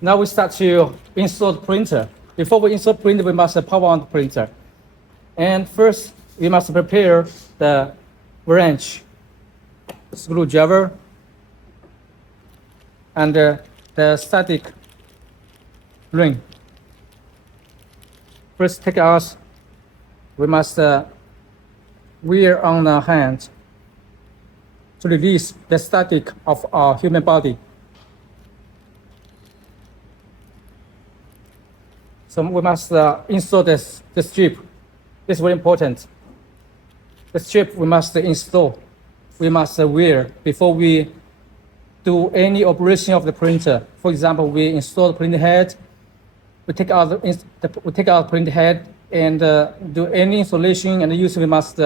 Now we start to install the printer. Before we install the printer, we must power on the printer. And first, we must prepare the wrench, screwdriver, and the static ring. First, take out. We must wear on the hand to release the static of our human body. So we must install the strip. This is very important. The strip we must install. We must wear before we do any operation of the printer. For example, we install the printer head. We take out the printer head and do any installation, and usually we must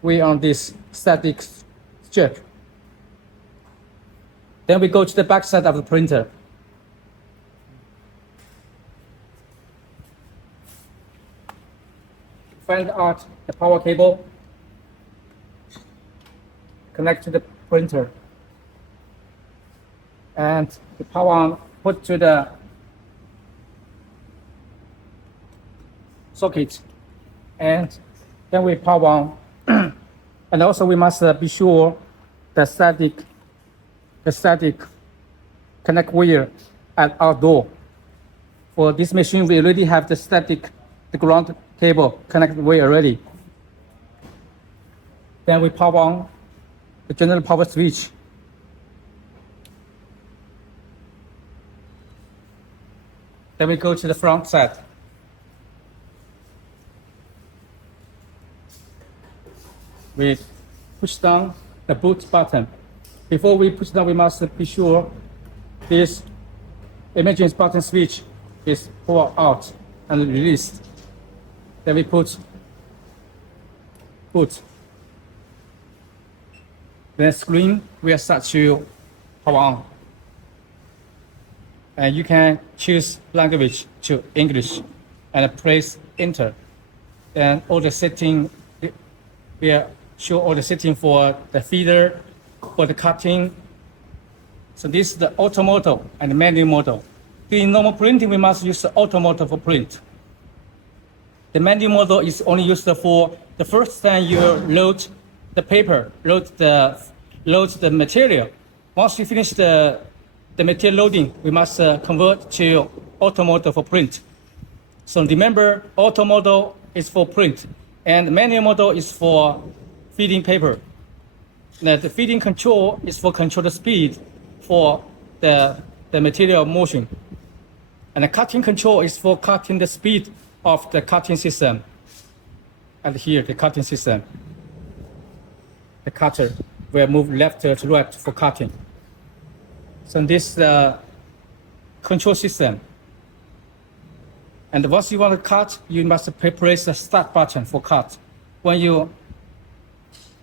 wear on this static strip. Then we go to the back side of the printer. Find out the power cable, connect to the printer, and the power on, put to the socket, and then we power on. And also we must be sure the static connect wire at our door. For this machine, we already have the ground cable connected wire already. Then we power on the general power switch. Then we go to the front side. We push down the boot button. Before we push down, we must be sure this emergency button switch is pulled out and released. Then we put. Then screen will start to power on. And you can choose language to English and press enter. And all the setting will show all the setting for the feeder, for the cutting. So this is the auto model and manual model. In normal printing, we must use the auto model for print. The manual model is only used for the first time you load the paper, load the material. Once you finish the material loading, we must convert to auto model for print. So remember, auto model is for print, and manual model is for feeding paper. Now, the feeding control is for control the speed for the material motion. And the cutting control is for cutting the speed of the cutting system. And here, the cutting system. The cutter will move left to right for cutting. So this is the control system. And once you want to cut, you must press the start button for cut. When you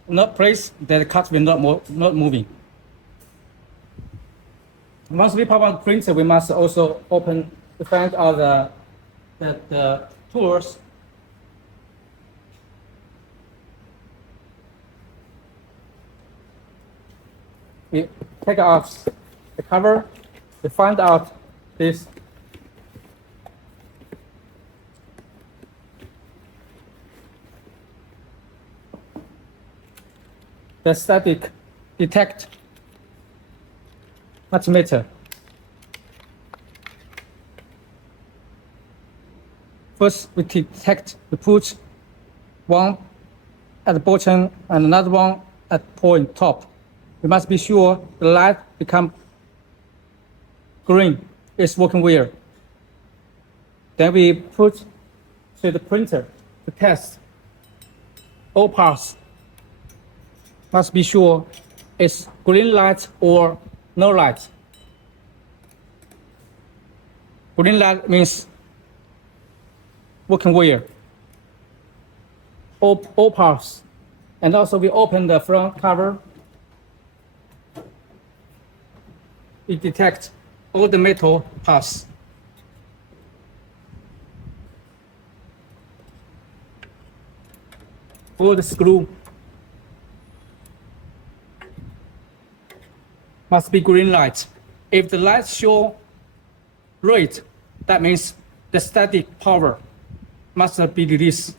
not press, the cut will not moving. Once we power on the printer, we must also find out the tools. We take out the cover. We find out this the static detect multimeter. First, we put one at the bottom and another one at point top. We must be sure the light become green. It's working well. Then we put to the printer to test all parts. Must be sure it's green light or no light. Green light means working well. All parts. And also we open the front cover. It detects all the metal parts. All the screw must be green light. If the light show rate, that means the static power must be released,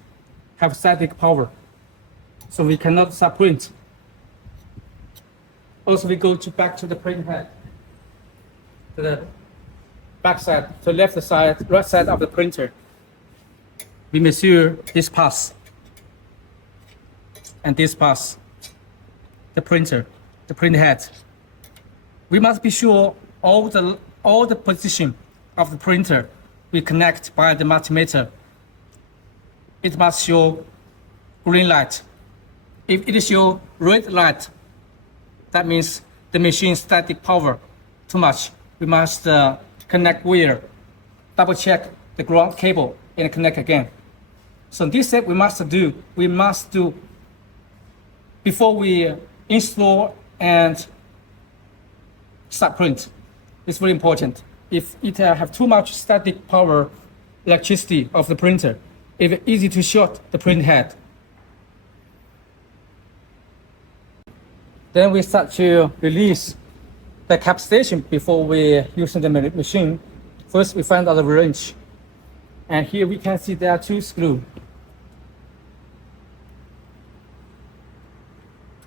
have static power. So we cannot subprint. Also, we go back to the print head, to the back side, to left side, right side of the printer. We measure this pass and this pass, the printer, the print head. We must be sure all the position of the printer we connect by the multimeter. It must show green light. If it shows red light, that means the machine static power too much. We must connect wire, double check the ground cable and connect again. So this step we must do before we install and start print. It's very important. If it have too much static power, electricity of the printer, it's easy to short the print head. Then we start to release the cap station before we using the machine. First, we find out the wrench. And here we can see there are 2 screws.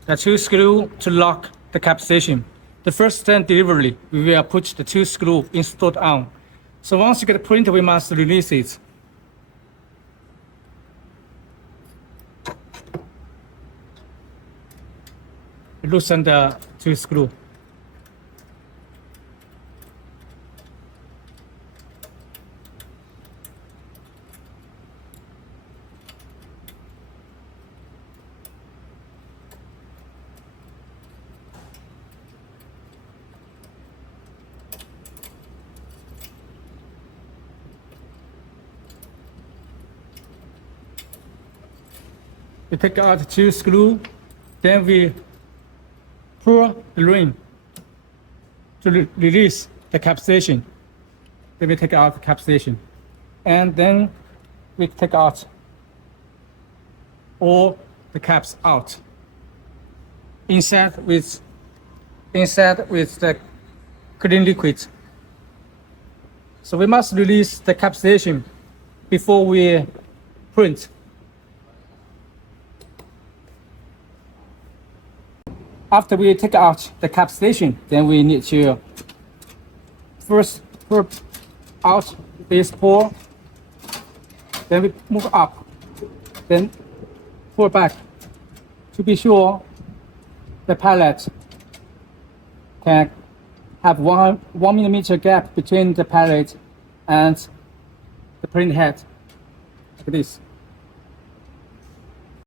There are 2 screws to lock the cap station. The first time delivery, we will put the 2 screws installed on. So once you get the printer, we must release it. Loosen the 2 screws. We take out the 2 screws, then we pull the ring to release the cap station. Then we take out the cap station, and then we take out all the caps out. Inside with the clean liquid. So we must release the cap station before we print. After we take out the cap station, then we need to first pull out this port, then we move up, then pull back to be sure the pallet can have 1 millimeter gap between the pallet and the print head, like this.